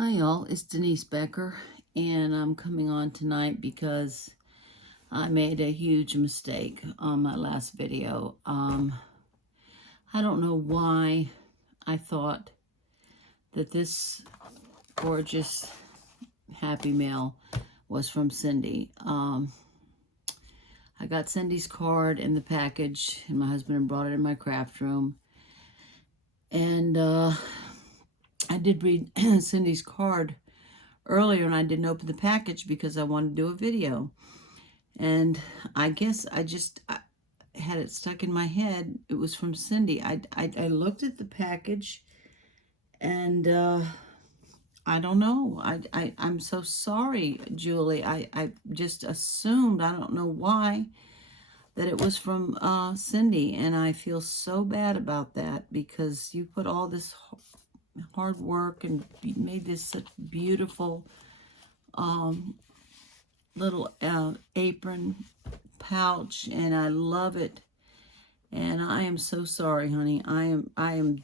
Hi y'all, it's Denise Becker, and I'm coming on tonight because I made a huge mistake on my last video. I don't know why I thought that this gorgeous happy mail was from Cindy. I got Cindy's card in the package, and my husband brought it in my craft room, and I did read Cindy's card earlier, and I didn't open the package because I wanted to do a video. And I guess I had it stuck in my head. It was from Cindy. I looked at the package, and I don't know. I'm so sorry, Julie. I just assumed, I don't know why, that it was from Cindy, and I feel so bad about that because you put all this hard work and you made this such beautiful little apron pouch, and I love it. And I am so sorry, honey. I'm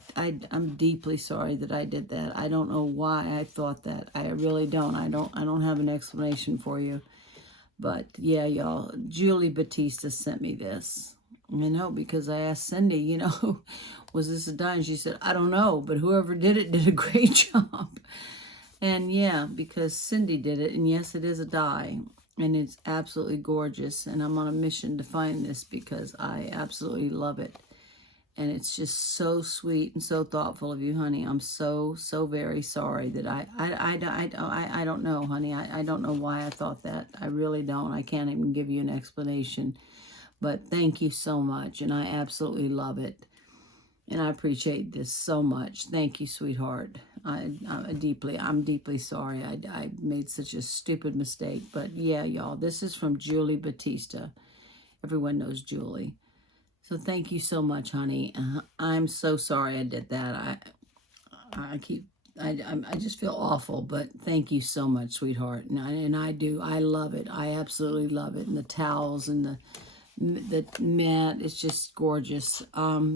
deeply sorry that I did that. I don't know why I thought that. I really don't. I don't have an explanation for you. But yeah, y'all, Julie Batista sent me this. You know, because I asked Cindy, you know, was this a die? And she said, I don't know, but whoever did it did a great job. And yeah, because Cindy did it, and yes, it is a die, and it's absolutely gorgeous, and I'm on a mission to find this because I absolutely love it, and it's just so sweet and so thoughtful of you, honey. I'm so very sorry that I don't know, honey. I don't know why I thought that. I really don't. I can't even give you an explanation, but thank you so much, and I absolutely love it. And I appreciate this so much. Thank you, sweetheart. I'm deeply sorry. I made such a stupid mistake. But yeah, y'all, this is from Julie Batista. Everyone knows Julie. So thank you so much, honey. I'm so sorry I did that. I just feel awful, but thank you so much, sweetheart. And I love it. I absolutely love it. And the towels and the mat is just gorgeous.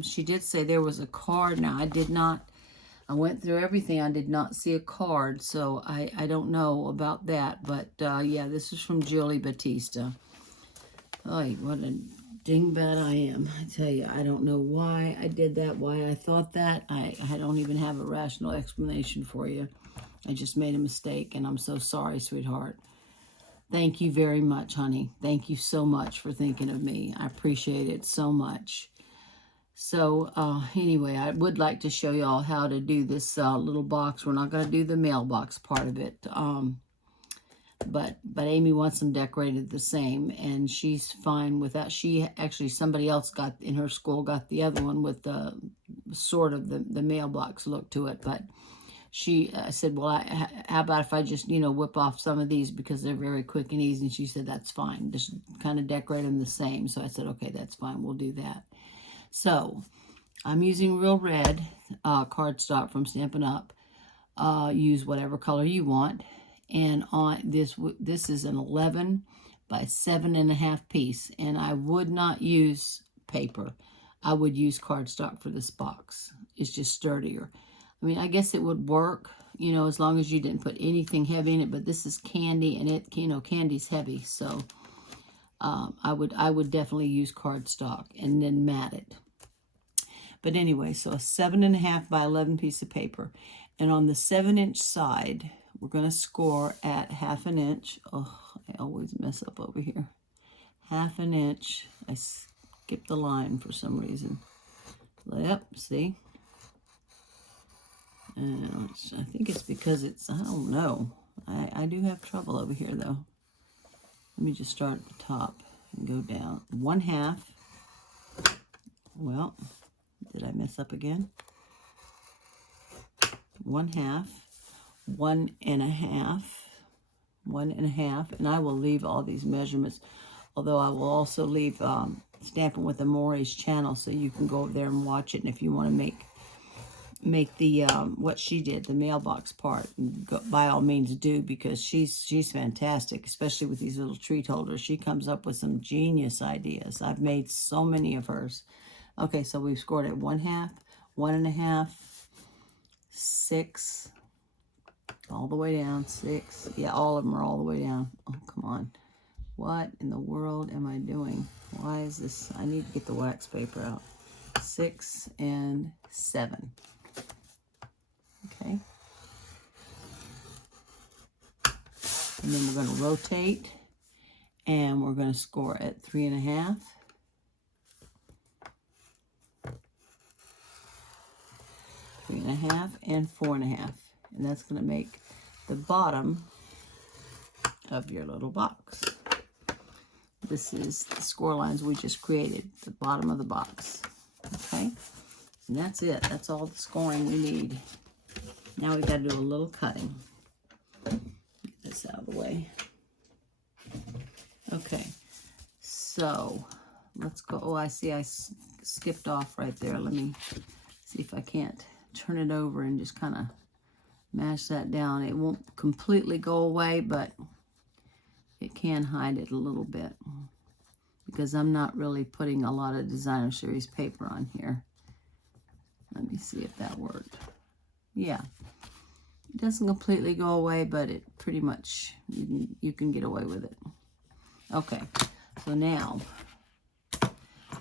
She did say there was a card. Now I went through everything. I did not see a card, so I don't know about that. But yeah, this is from Julie Batista. Oh, what a dingbat I am. I tell you, I don't know why I did that, why I thought that. I don't even have a rational explanation for you. I just made a mistake, and I'm so sorry, sweetheart. Thank you very much, honey. Thank you so much for thinking of me. I appreciate it so much. So anyway, I would like to show y'all how to do this little box. We're not going to do the mailbox part of it. But Amy wants them decorated the same, and she's fine with that. She actually, somebody else got in her school, got the other one with the sort of the mailbox look to it, but she said, well, how about if I just, whip off some of these because they're very quick and easy. And she said, that's fine. Just kind of decorate them the same. So I said, okay, that's fine. We'll do that. So I'm using Real Red cardstock from Stampin' Up. Use whatever color you want. And on this is an 11 by 7.5 piece. And I would not use paper. I would use cardstock for this box. It's just sturdier. I mean, I guess it would work, as long as you didn't put anything heavy in it, but this is candy, and it, candy's heavy, so I would definitely use cardstock and then mat it. But anyway, so a 7.5 by 11 piece of paper, and on the 7-inch side, we're going to score at 1/2 inch. Oh, I always mess up over here. 1/2 inch. I skipped the line for some reason. Yep, see? And I think it's because I don't know. I do have trouble over here, though. Let me just start at the top and go down. 1/2. Well, did I mess up again? 1/2. 1.5. 1.5. And I will leave all these measurements, although I will also leave Stampin' with Amore's channel, so you can go over there and watch it. And if you want to make the what she did, the mailbox part, by all means do, because she's fantastic, especially with these little treat holders. She comes up with some genius ideas. I've made so many of hers. Okay, so we've scored at 1/2, 1.5, 6, all the way down. 6. Yeah, all of them are all the way down. Oh, come on. What in the world am I doing? Why is this? I need to get the wax paper out. 6 and 7. Okay. And then we're going to rotate, and we're going to score at 3.5. 3.5 and 4.5. And that's going to make the bottom of your little box. This is the score lines we just created, the bottom of the box. Okay, and that's it. That's all the scoring we need. Now we've got to do a little cutting. Get this out of the way. Okay, so let's go. Oh, I see I skipped off right there. Let me see if I can't turn it over and just kind of mash that down. It won't completely go away, but it can hide it a little bit because I'm not really putting a lot of designer series paper on here. Let me see if that worked. Yeah, it doesn't completely go away, but it pretty much, you can get away with it. Okay, so now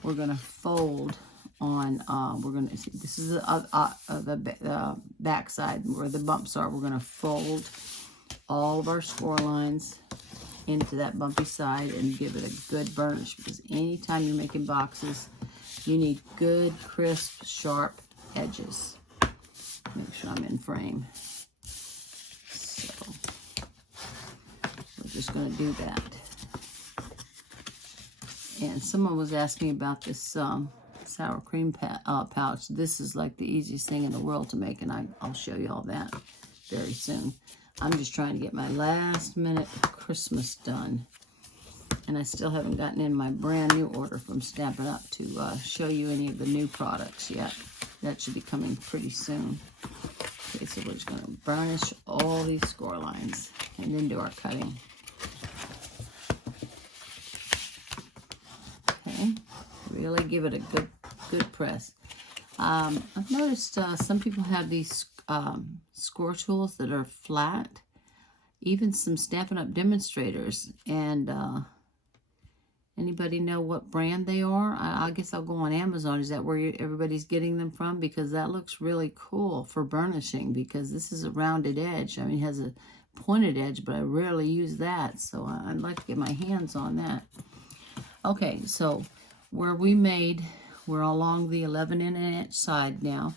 we're going to fold on, we're going to see, this is the back side where the bumps are. We're going to fold all of our score lines into that bumpy side and give it a good burnish, because anytime you're making boxes, you need good, crisp, sharp edges. Make sure I'm in frame. So we're just going to do that. And someone was asking about this sour cream pouch. This is like the easiest thing in the world to make, and I'll show you all that very soon. I'm just trying to get my last minute Christmas done, and I still haven't gotten in my brand new order from Stampin' Up! To show you any of the new products yet. That should be coming pretty soon. Okay, so we're just going to burnish all these score lines and then do our cutting. Okay, really give it a good press. I've noticed some people have these score tools that are flat, even some Stampin' Up! Demonstrators, and anybody know what brand they are? I guess I'll go on Amazon. Is that where everybody's getting them from? Because that looks really cool for burnishing, because this is a rounded edge. I mean, it has a pointed edge, but I rarely use that, so I'd like to get my hands on that. Okay, so where we're along the 11-inch side now,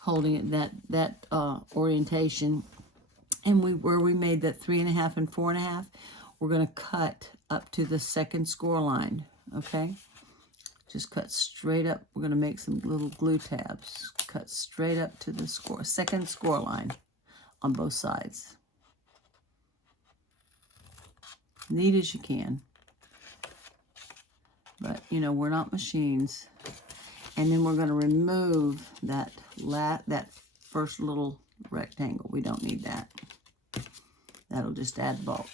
holding it that orientation, and where we made that 3.5 and 4.5, we're going to cut up to the second score line. Okay, just cut straight up. We're going to make some little glue tabs. Cut straight up to the second score line on both sides. Neat as you can, but you know, we're not machines. And then we're going to remove that first little rectangle. We don't need that. That'll just add bulk.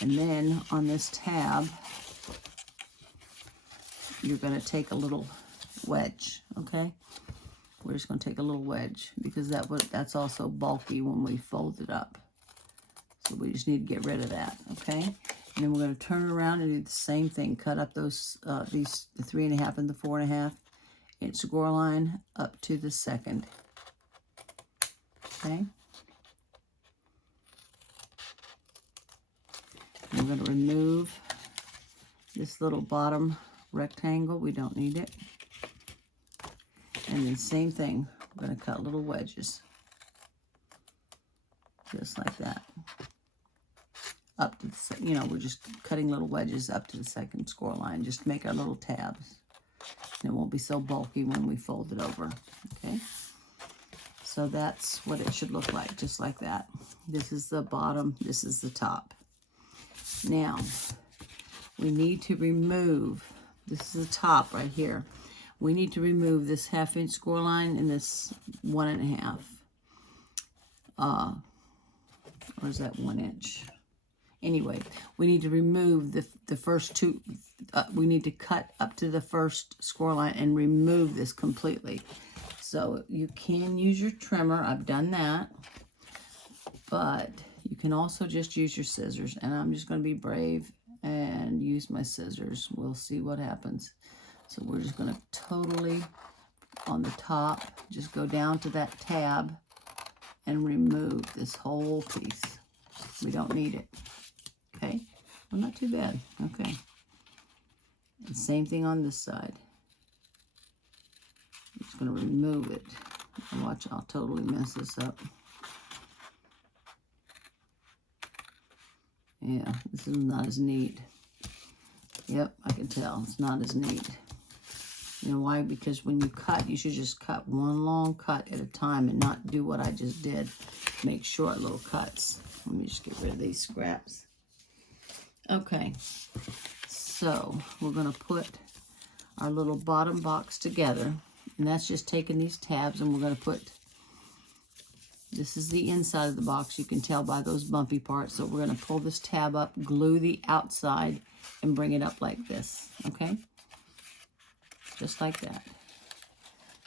And then on this tab, you're going to take a little wedge, okay? We're just going to take a little wedge, because that's also bulky when we fold it up. So we just need to get rid of that, okay? And then we're going to turn around and do the same thing. Cut up those the 3.5 and the 4.5 inch score line up to the second. Okay. We're going to remove this little bottom rectangle. We don't need it. And then same thing. We're going to cut little wedges. Just like that. Up to the, you know, we're just cutting little wedges up to the second score line. Just to make our little tabs. And it won't be so bulky when we fold it over. Okay. So that's what it should look like, just like that. This is the bottom, this is the top. Now, we need to remove, this is the top right here. We need to remove this 1/2 inch score line and this 1.5. Or is that 1 inch? Anyway, we need to remove the first two. We need to cut up to the first score line and remove this completely. So you can use your trimmer. I've done that. But you can also just use your scissors, and I'm just going to be brave and use my scissors. We'll see what happens. So we're just going to totally, on the top, just go down to that tab and remove this whole piece. We don't need it. Okay? Well, not too bad. Okay. And same thing on this side. I'm just going to remove it. And watch, I'll totally mess this up. Yeah, this is not as neat. Yep, I can tell. It's not as neat. You know why? Because when you cut, you should just cut one long cut at a time and not do what I just did. Make short little cuts. Let me just get rid of these scraps. Okay, so we're going to put our little bottom box together. And that's just taking these tabs, and we're going to put, this is the inside of the box. You can tell by those bumpy parts. So we're going to pull this tab up, glue the outside, and bring it up like this, okay? Just like that.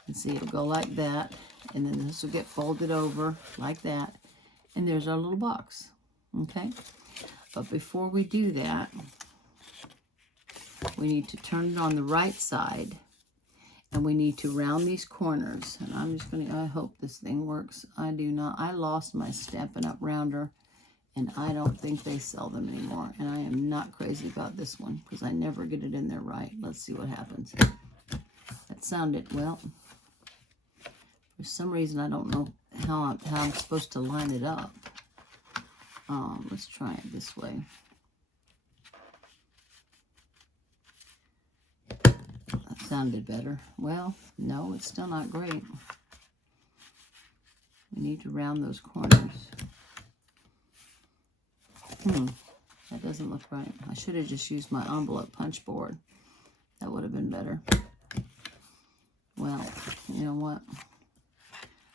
And see, it'll go like that, and then this will get folded over like that, and there's our little box, okay? But before we do that, we need to turn it on the right side, and we need to round these corners. And I'm just going to, I hope this thing works. I do not. I lost my Stampin' Up! Rounder, and I don't think they sell them anymore. And I am not crazy about this one because I never get it in there right. Let's see what happens. That sounded, well, for some reason I don't know how I'm supposed to line it up. Let's try it this way. That sounded better. Well, no, it's still not great. We need to round those corners. That doesn't look right. I should have just used my envelope punch board. That would have been better. Well, you know what?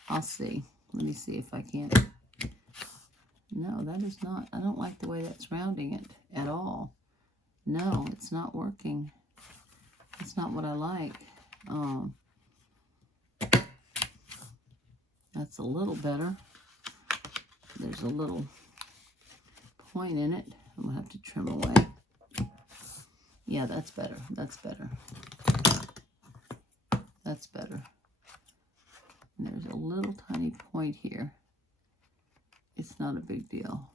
I'll see. Let me see if I can't. No, that is not. I don't like the way that's rounding it at all. No, it's not working. It's not what I like. That's a little better. There's a little point in it. I'm going to have to trim away. Yeah, that's better. That's better. That's better. And there's a little tiny point here. It's not a big deal.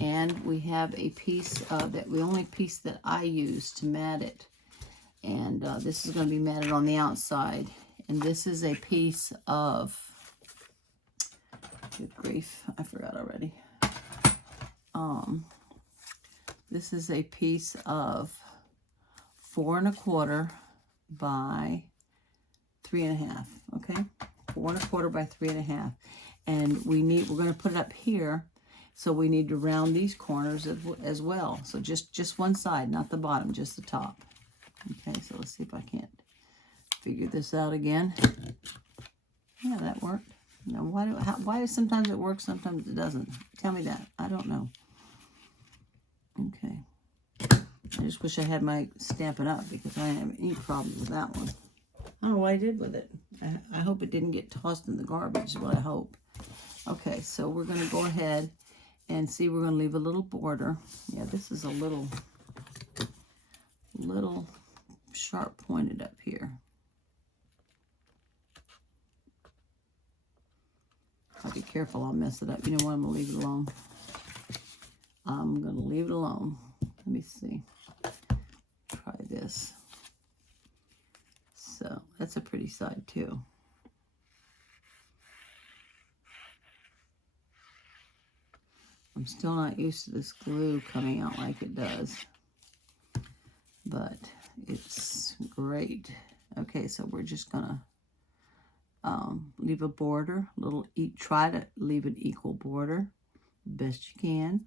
And we have a piece the only piece that I use to mat it. And this is going to be matted on the outside. And this is a piece of, good grief, I forgot already. This is a piece of 4 1/4 by 3 1/2. Okay, 4 1/4 by 3 1/2. And we're going to put it up here. So we need to round these corners as well. So just one side, not the bottom, just the top. Okay, so let's see if I can't figure this out again. Yeah, that worked. Now, why does sometimes it work, sometimes it doesn't? Tell me that. I don't know. Okay. I just wish I had my Stampin' Up! Because I didn't have any problem with that one. I don't know what I did with it. I hope it didn't get tossed in the garbage, is what I hope. Okay, so we're going to go ahead and see, we're going to leave a little border. Yeah, this is a little sharp pointed up here. I'll be careful, I'll mess it up. You know what, I'm going to leave it alone. I'm going to leave it alone. Let me see. Try this. So, that's a pretty side too. I'm still not used to this glue coming out like it does, but it's great. Okay, so we're just gonna leave a border, try to leave an equal border, best you can.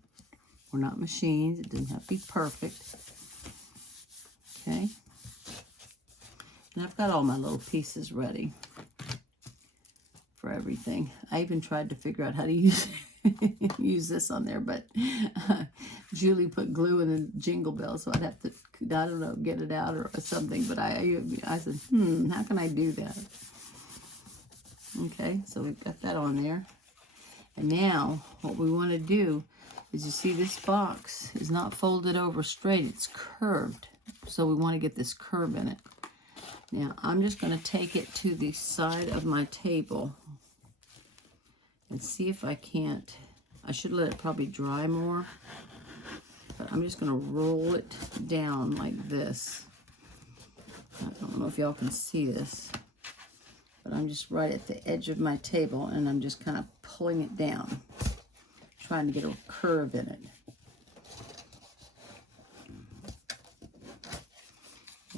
We're not machines, it doesn't have to be perfect. Okay, and I've got all my little pieces ready for everything. I even tried to figure out how to use use this on there, but Julie put glue in the jingle bell, so I'd have to, I don't know, get it out or something. But I said, how can I do that? Okay, so we've got that on there. And now what we want to do is, you see this box is not folded over straight, it's curved. So we want to get this curve in it. Now I'm just going to take it to the side of my table and see if I can't. I should let it probably dry more, but I'm just going to roll it down like this. I don't know if y'all can see this, but I'm just right at the edge of my table and I'm just kind of pulling it down, trying to get a curve in it.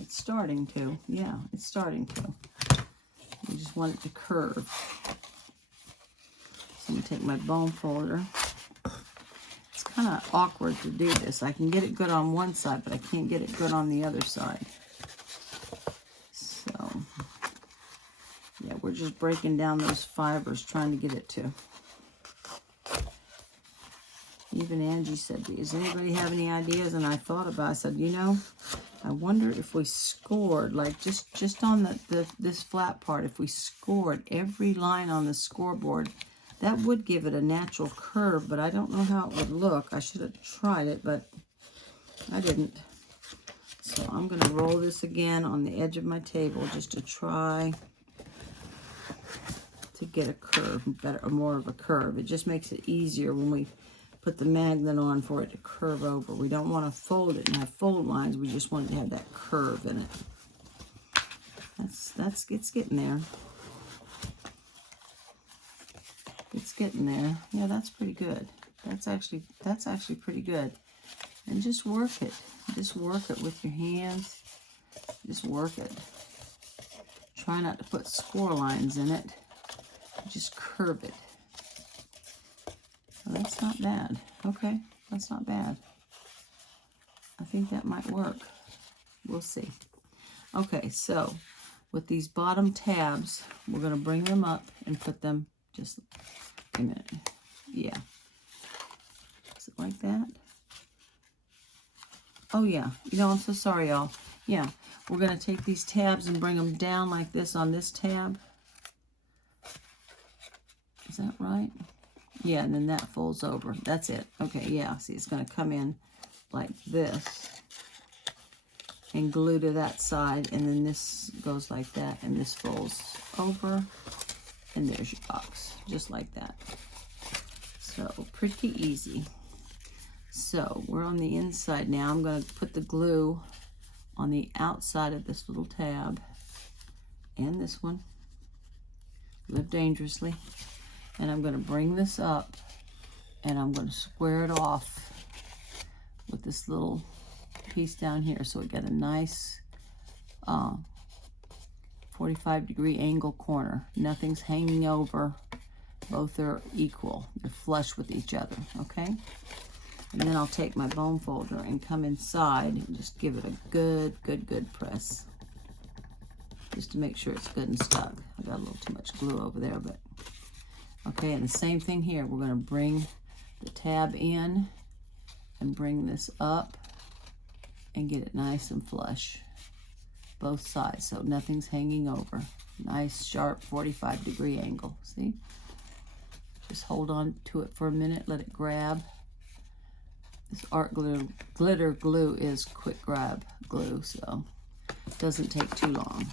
It's starting to, yeah, it's starting to. You just want it to curve. So I'm going to take my bone folder. It's kind of awkward to do this. I can get it good on one side, but I can't get it good on the other side. So, yeah, we're just breaking down those fibers, trying to get it to. Even Angie said, does anybody have any ideas? And I thought about it. I said, you know, I wonder if we scored, like just on this flat part, if we scored every line on the scoreboard, that would give it a natural curve, but I don't know how it would look. I should have tried it, but I didn't. So I'm going to roll this again on the edge of my table just to try to get a curve, better or more of a curve. It just makes it easier when we put the magnet on for it to curve over. We don't want to fold it and have fold lines. We just want it to have that curve in it. It's getting there. It's getting there. Yeah, that's pretty good. That's actually pretty good. And just work it. Just work it with your hands. Just work it. Try not to put score lines in it. Just curve it. Well, that's not bad. Okay, that's not bad. I think that might work. We'll see. Okay, so with these bottom tabs, we're going to bring them up and put them just a minute. Yeah. Is it like that? Oh, yeah. You know, I'm so sorry, y'all. Yeah, we're going to take these tabs and bring them down like this on this tab. Is that right? Yeah, and then that folds over. That's it. Okay, yeah. See, it's going to come in like this and glue to that side, and then this goes like that, and this folds over, and there's your box, just like that. So, pretty easy. So, we're on the inside now. I'm going to put the glue on the outside of this little tab, and this one. Live dangerously. And I'm going to bring this up, and I'm going to square it off with this little piece down here, so we get a nice 45-degree angle corner. Nothing's hanging over. Both are equal. They're flush with each other, okay? And then I'll take my bone folder and come inside and just give it a good press, just to make sure it's good and stuck. I got a little too much glue over there, but okay, and the same thing here. We're going to bring the tab in and bring this up and get it nice and flush. Both sides, so nothing's hanging over. Nice, sharp 45-degree angle. See? Just hold on to it for a minute. Let it grab. This art glitter glue is quick grab glue, so it doesn't take too long.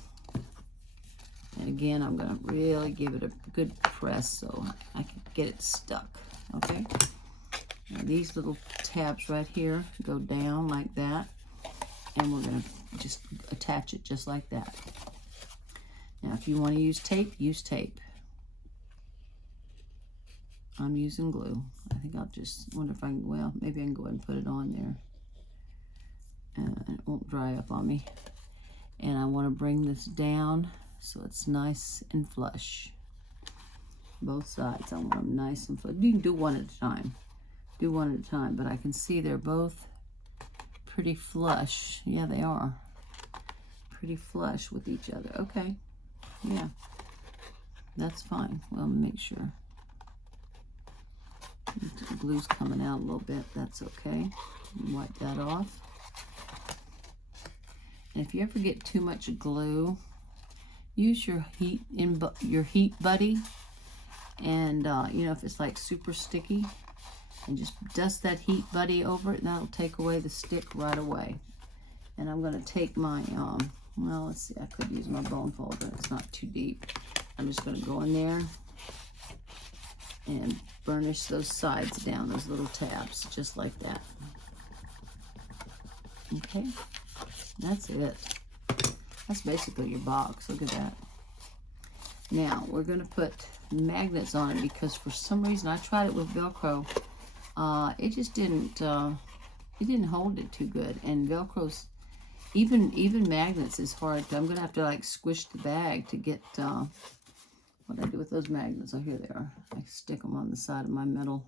And again, I'm going to really give it a good press so I can get it stuck, okay? Now these little tabs right here go down like that, and we're going to just attach it just like that. Now, if you want to use tape, use tape. I'm using glue. I think I'll just wonder if I can, well, maybe I can go ahead and put it on there. And it won't dry up on me. And I want to bring this down so it's nice and flush. Both sides, I want them nice and flush. You can do one at a time. Do one at a time, but I can see they're both pretty flush. Yeah, they are. Pretty flush with each other. Okay. Yeah. That's fine. Well, make sure. The glue's coming out a little bit. That's okay. Wipe that off. And if you ever get too much glue, use your heat buddy And, you know, if it's like super sticky, and just dust that Heat Buddy over it, and that'll take away the stick right away. And I'm going to take my, well, let's see, I could use my bone folder. It's not too deep. I'm just going to go in there and burnish those sides down, those little tabs, just like that. Okay, that's it. That's basically your box. Look at that. Now, we're going to put magnets on it because for some reason, I tried it with Velcro. It just didn't, it didn't hold it too good. And Velcro's, even magnets is hard. I'm going to have to like squish the bag to get, what I do with those magnets. Oh, here they are. I stick them on the side of my metal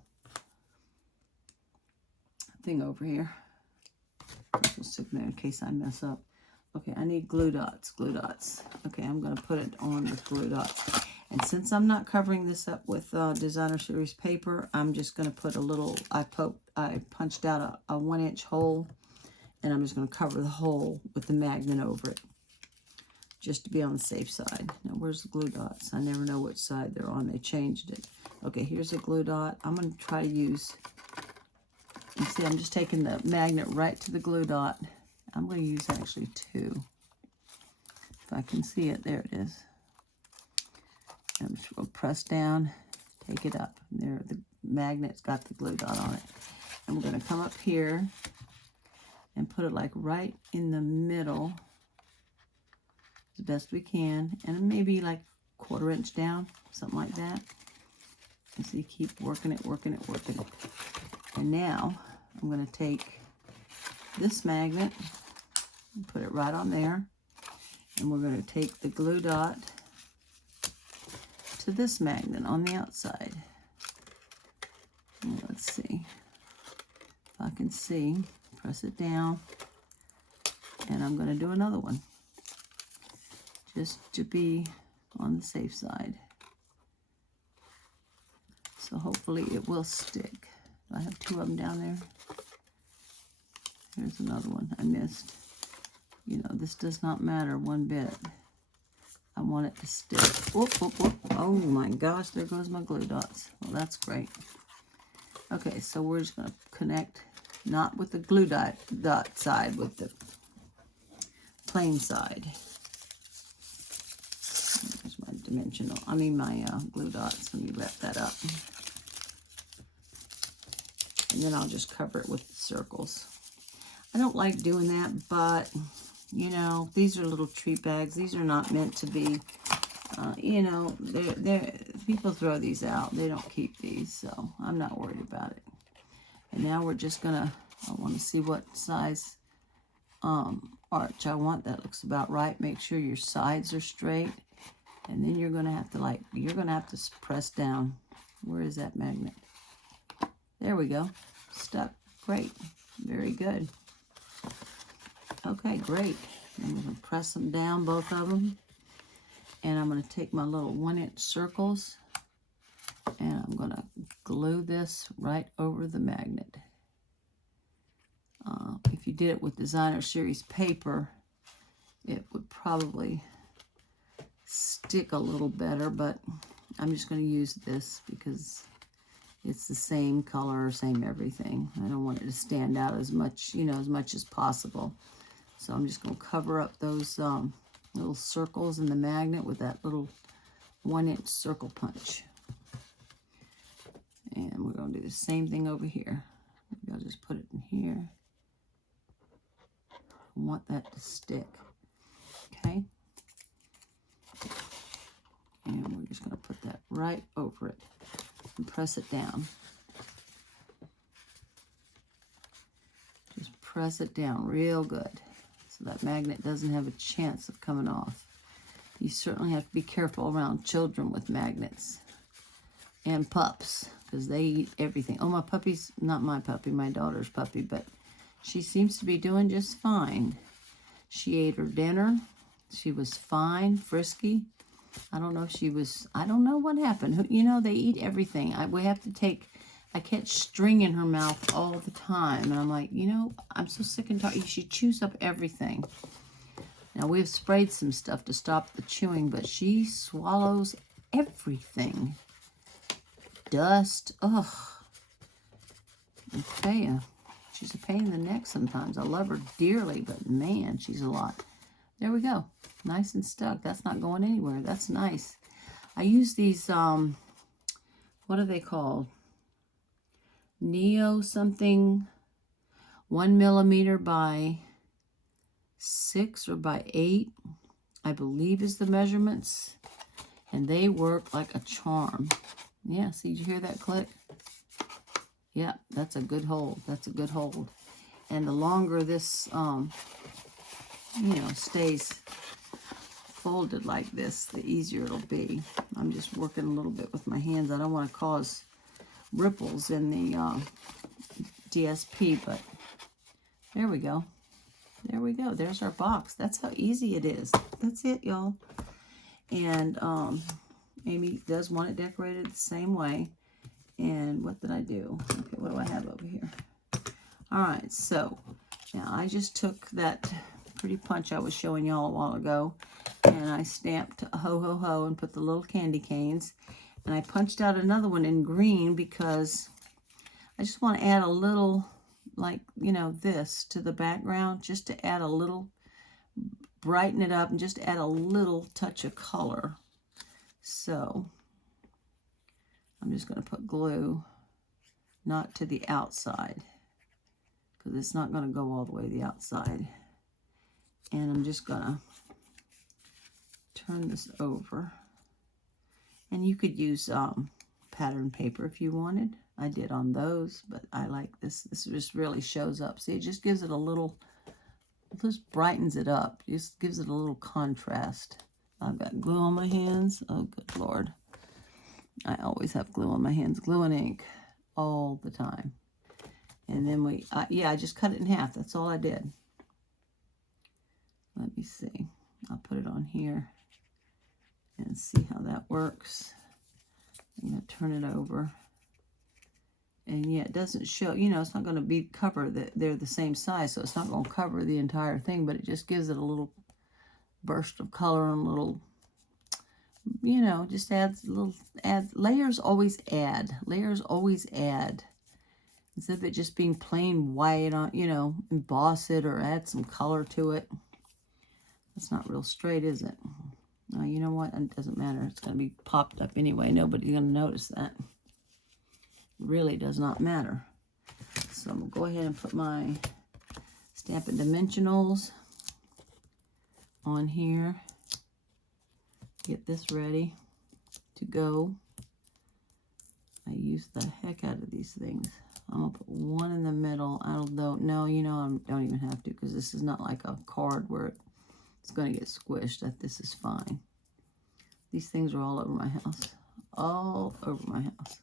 thing over here. I'll stick them there in case I mess up. Okay, I need glue dots, glue dots. Okay, I'm going to put it on with glue dots. And since I'm not covering this up with Designer Series paper, I'm just going to put a little, I punched out a 1-inch hole, and I'm just going to cover the hole with the magnet over it, just to be on the safe side. Now, where's the glue dots? I never know which side they're on. They changed it. Okay, here's a glue dot. I'm going to try to use, you see, I'm just taking the magnet right to the glue dot. I'm going to use actually 2. If I can see it, there it is. I'm just going to press down, take it up. There, the magnet's got the glue dot on it. And we're going to come up here and put it like right in the middle as best we can. And maybe like 1/4 inch down, something like that. And so you keep working it, working it, working it. And now I'm going to take this magnet and put it right on there. And we're going to take the glue dot to this magnet on the outside. And let's see if I can see. Press it down. And I'm going to do another one, just to be on the safe side. So hopefully it will stick. I have 2 of them down there. Here's another one I missed. You know, this does not matter one bit. I want it to stick. Whoop, whoop, whoop. Oh my gosh, there goes my glue dots. Well, that's great. Okay, so we're just going to connect, not with the glue dot side, with the plain side. There's my dimensional, my glue dots. Let me wrap that up. And then I'll just cover it with the circles. I don't like doing that, but, you know, these are little treat bags. These are not meant to be, you know, people throw these out. They don't keep these, so I'm not worried about it. And now we're just going to, I want to see what size arch I want. That looks about right. Make sure your sides are straight. And then you're going to have to press down. Where is that magnet? There we go. Stuck. Great. Very good. Okay, great. I'm going to press them down, both of them. And I'm going to take my little 1-inch circles, and I'm going to glue this right over the magnet. If you did it with Designer Series paper, it would probably stick a little better, but I'm just going to use this because it's the same color, same everything. I don't want it to stand out as much, you know, as much as possible. So I'm just going to cover up those little circles in the magnet with that little 1-inch circle punch. And we're going to do the same thing over here. Maybe I'll just put it in here. I want that to stick. Okay. And we're just going to put that right over it and press it down. Just press it down real good so that magnet doesn't have a chance of coming off. You certainly have to be careful around children with magnets and pups because they eat everything. Oh, my puppy's not my puppy, my daughter's puppy, but she seems to be doing just fine. She ate her dinner. She was fine, frisky. I don't know if she was, I don't know what happened. You know, they eat everything. I catch string in her mouth all the time. And I'm like, you know, I'm so sick and tired. She chews up everything. Now, we've sprayed some stuff to stop the chewing, but she swallows everything. dust. Ugh. I tell you, she's a pain in the neck sometimes. I love her dearly, but man, she's a lot. There we go. Nice and stuck. That's not going anywhere. That's nice. I use these, what are they called? Neo something, 1 millimeter by 6 or by 8, I believe is the measurements. And they work like a charm. Yeah, see, did you hear that click? Yeah, that's a good hold. That's a good hold. And the longer this, you know, stays folded like this, the easier it'll be. I'm just working a little bit with my hands. I don't want to cause ripples in the DSP, but there we go. There we go. There's our box. That's how easy it is. That's it, y'all. And Amy does want it decorated the same way. And what did I do? Okay, what do I have over here? All right, so now I just took that pretty punch I was showing y'all a while ago, and I stamped ho ho ho and put the little candy canes, and I punched out another one in green because I just want to add a little, like, you know, this to the background, just to add a little, brighten it up and just add a little touch of color. So I'm just going to put glue, not to the outside, because it's not going to go all the way to the outside. And I'm just going to turn this over. And you could use pattern paper if you wanted. I did on those, but I like this. This just really shows up. See, it just gives it a little, it just brightens it up. Just gives it a little contrast. I've got glue on my hands. Oh, good Lord. I always have glue on my hands. Glue and ink all the time. And then yeah, I just cut it in half. That's all I did. Let me see. I'll put it on here and see how that works. I'm going to turn it over. And yeah, it doesn't show, you know, it's not going to be covered. They're the same size, so it's not going to cover the entire thing, but it just gives it a little burst of color and a little, you know, just adds a little, layers always add. Layers always add. Instead of it just being plain white, on, you know, emboss it or add some color to it. That's not real straight, is it? No, you know what? It doesn't matter. It's going to be popped up anyway. Nobody's going to notice that. It really does not matter. So I'm going to go ahead and put my Stampin' Dimensionals on here. Get this ready to go. I use the heck out of these things. I'm going to put one in the middle. I don't know. No, you know, I don't even have to, because this is not like a card where it's going to get squished. This is fine. These things are all over my house. All over my house.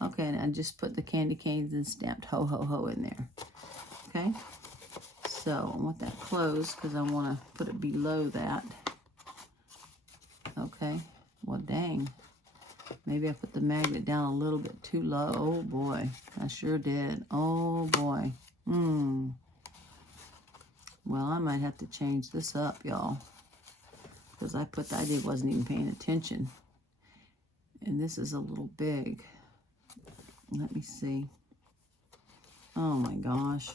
Okay, and I just put the candy canes and stamped ho ho ho in there. Okay, so I want that closed because I want to put it below that. Okay, well dang. Maybe I put the magnet down a little bit too low. Oh boy, I sure did. Oh boy. Well, I might have to change this up, y'all. Because I wasn't even paying attention. And this is a little big. Let me see. Oh my gosh.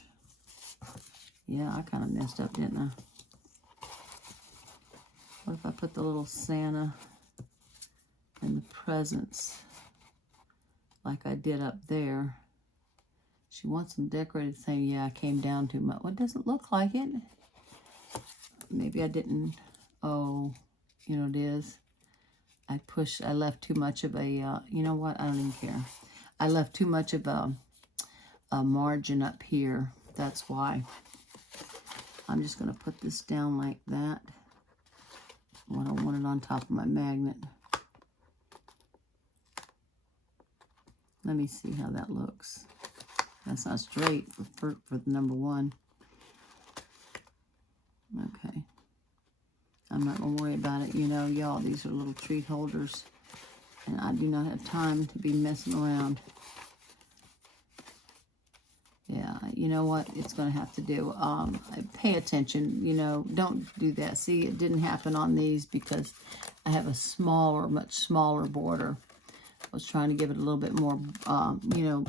Yeah, I kind of messed up, didn't I? What if I put the little Santa and the presents like I did up there? She wants them decorated, saying, yeah, I came down too much. Well, it doesn't look like it. Maybe I didn't. Oh, you know, it is. I left too much of a, you know what? I don't even care. I left too much of a margin up here. That's why. I'm just going to put this down like that. I don't want it on top of my magnet. Let me see how that looks. That's not straight for the number one. Okay. I'm not going to worry about it. You know, y'all, these are little treat holders. And I do not have time to be messing around. Yeah, you know what? It's going to have to do. Pay attention. You know, don't do that. See, it didn't happen on these because I have a smaller, much smaller border. was trying to give it a little bit more, you know,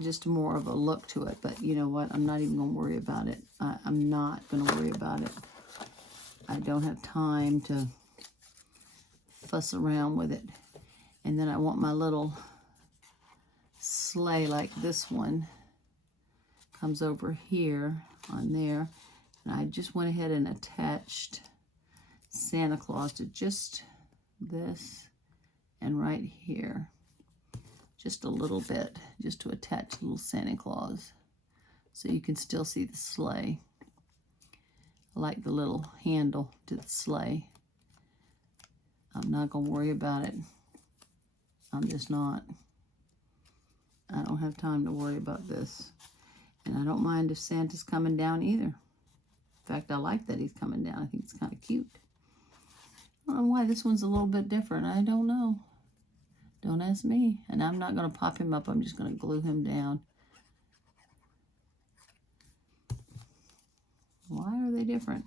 just more of a look to it. But you know what? I'm not even going to worry about it. I'm not going to worry about it. I don't have time to fuss around with it. And then I want my little sleigh like this one. Comes over here on there. And I just went ahead and attached Santa Claus to just this and right here. Just a little bit, just to attach little Santa Claus. So you can still see the sleigh. I like the little handle to the sleigh. I'm not going to worry about it. I'm just not. I don't have time to worry about this. And I don't mind if Santa's coming down either. In fact, I like that he's coming down. I think it's kind of cute. I don't know why this one's a little bit different. I don't know. Don't ask me. And I'm not going to pop him up. I'm just going to glue him down. Why are they different?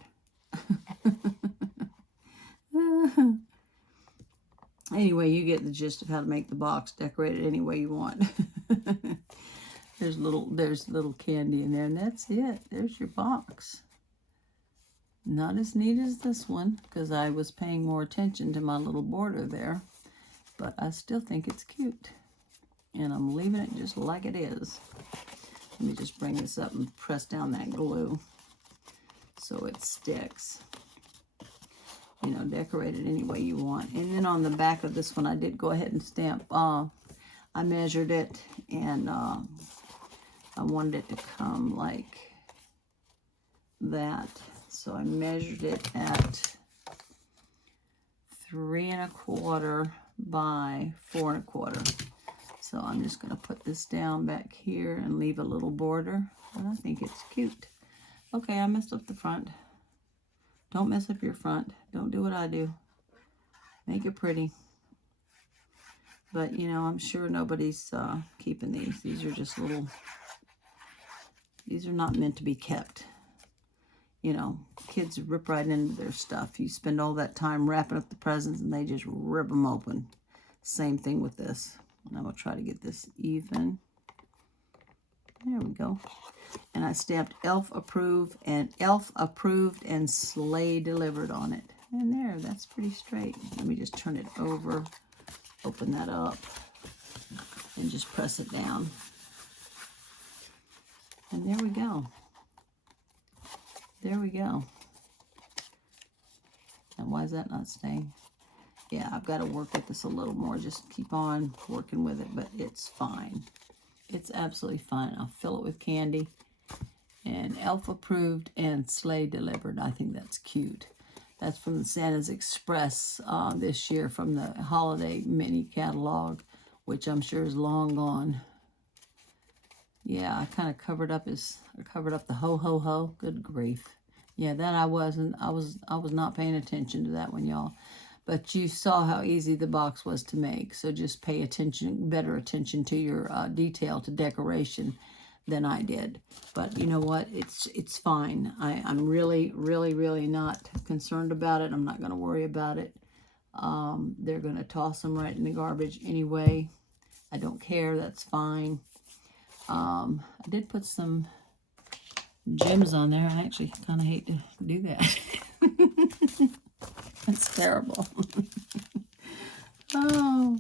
Anyway, you get the gist of how to make the box. Decorate it any way you want. There's little candy in there, and that's it. There's your box. Not as neat as this one, because I was paying more attention to my little border there. But I still think it's cute. And I'm leaving it just like it is. Let me just bring this up and press down that glue so it sticks. You know, decorate it any way you want. And then on the back of this one, I did go ahead and stamp. I measured it, and I wanted it to come like that. So I measured it at 3 1/4 by 4 1/4. So I'm just going to put this down back here and leave a little border. And I think it's cute. Okay, I messed up the front. Don't mess up your front. Don't do what I do. Make it pretty. But, you know, I'm sure nobody's keeping these. These are just little... These are not meant to be kept. You know, kids rip right into their stuff. You spend all that time wrapping up the presents and they just rip them open. Same thing with this. And I'm going to try to get this even. There we go. And I stamped elf approved and sleigh delivered on it. And there, that's pretty straight. Let me just turn it over, open that up, and just press it down. And there we go. There we go. And why is that not staying? Yeah, I've got to work with this a little more. Just keep on working with it, but it's fine. It's absolutely fine. I'll fill it with candy. And elf approved and sleigh delivered. I think that's cute. That's from the Santa's Express this year from the holiday mini catalog, which I'm sure is long gone. Yeah, I kind of covered up the ho ho ho. Good grief. Yeah, that I was not paying attention to that one, y'all. But you saw how easy the box was to make. So just pay attention, better attention to your detail, to decoration than I did. But you know what? It's fine. I'm really, really, really not concerned about it. I'm not going to worry about it. They're going to toss them right in the garbage anyway. I don't care. That's fine. I did put some gems on there. I actually kind of hate to do that. That's terrible. Oh.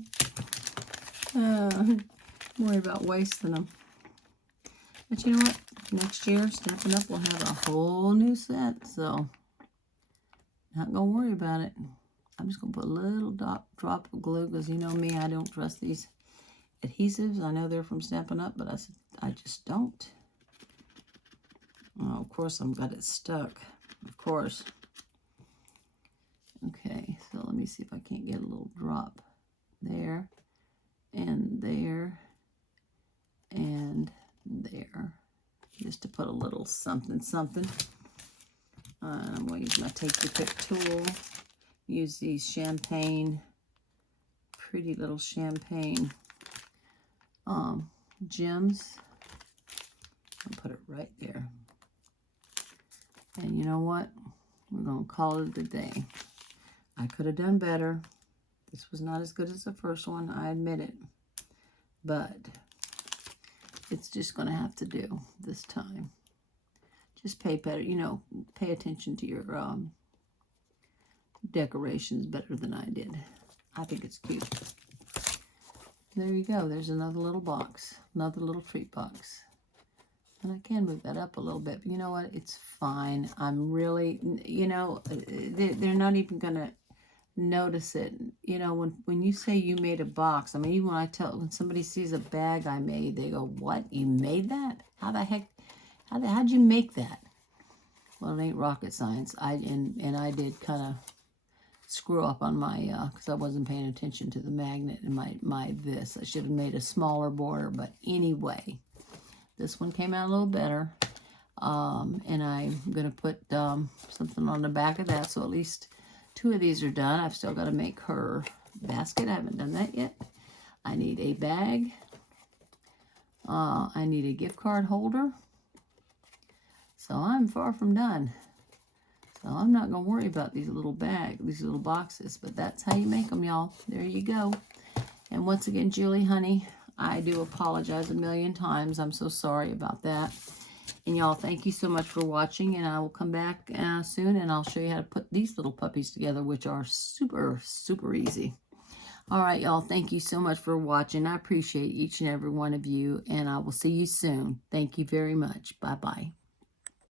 Worry about wasting them. But you know what? Next year, Stampin' Up! Will have a whole new set. So, not going to worry about it. I'm just going to put a little drop of glue. Because you know me, I don't trust these adhesives. I know they're from Stampin' Up! But I just don't. Oh, of course, I've got it stuck. Of course. Okay, so let me see if I can't get a little drop there, and there, and there, just to put a little something, something. I'm going to use my Take Your Pick tool, use these champagne, pretty little champagne gems, and put it right there. And you know what? We're going to call it a day. I could have done better. This was not as good as the first one, I admit it. But it's just going to have to do this time. Just pay better, you know, pay attention to your decorations better than I did. I think it's cute. There you go. There's another little box, another little treat box. And I can move that up a little bit, but you know what? It's fine. I'm really, you know, they're not even going to notice it. You know, when you say you made a box, I mean, even when somebody sees a bag I made, they go, "What? You made that? How the heck? How'd you make that?" Well, it ain't rocket science. I did kind of screw up on my, because I wasn't paying attention to the magnet in my this. I should have made a smaller border, but anyway, this one came out a little better. And I'm going to put something on the back of that, so at least 2 of these are done. I've still got to make her basket. I haven't done that yet. I need a bag. I need a gift card holder. So I'm far from done. So I'm not going to worry about these little boxes, but that's how you make them, y'all. There you go. And once again, Julie, honey, I do apologize a million times. I'm so sorry about that. And y'all, thank you so much for watching, and I will come back soon, and I'll show you how to put these little puppies together, which are super, super easy. All right, y'all, thank you so much for watching. I appreciate each and every one of you, and I will see you soon. Thank you very much. Bye-bye.